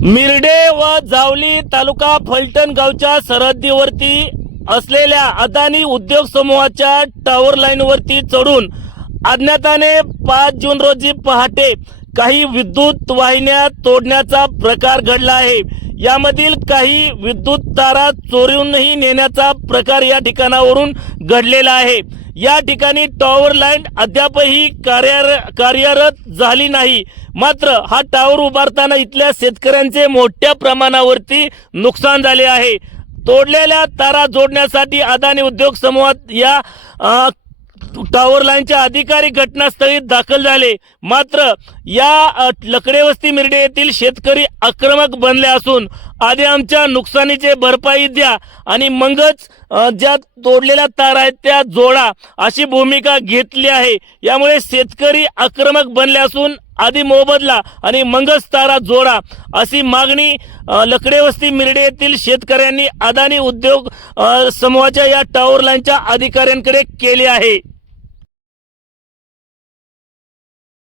मिरडे व जावली तालुका फलटण गावच्या सरहद्दीवरती असलेल्या अदानी उद्योग समूहाच्या टॉवर लाईनवरती चढून अज्ञाताने पाच जून रोजी पहाटे काही विद्युत वाहिन्या तोडण्याचा प्रकार घडला आहे. यामधील काही विद्युत तारा चोरूनही नेण्याचा प्रकार या ठिकाणावरून घडलेला आहे. या ठिकाणी टॉवर लाईन अद्यापही कार्यर कार्यरत झाली नाही. मात्र हा टॉवर उभारताना इथल्या शेतकऱ्यांचे मोठ्या प्रमाणावरती नुकसान झाले आहे. तोडलेल्या तारा जोडण्यासाठी अदानी उद्योग समूहात या टॉवर लाईनच्या अधिकारी घटनास्थळी दाखल झाले. मात्र या लकडेवस्ती मिरडे येथील शेतकरी आक्रमक बनले असून आधी आमच्या नुकसानीचे भरपाई द्या आणि मगच ज्या तोडलेल्या तार आहेत त्या जोडा अशी भूमिका घेतली आहे. यामुळे शेतकरी आक्रमक बनले असून आधी मोबदला आणि मगच तारा जोडा अशी मागणी लकडेवस्ती मिरडे येथील शेतकऱ्यांनी अदानी उद्योग समूहाच्या या टॉवर लाईनच्या अधिकाऱ्यांकडे केली आहे.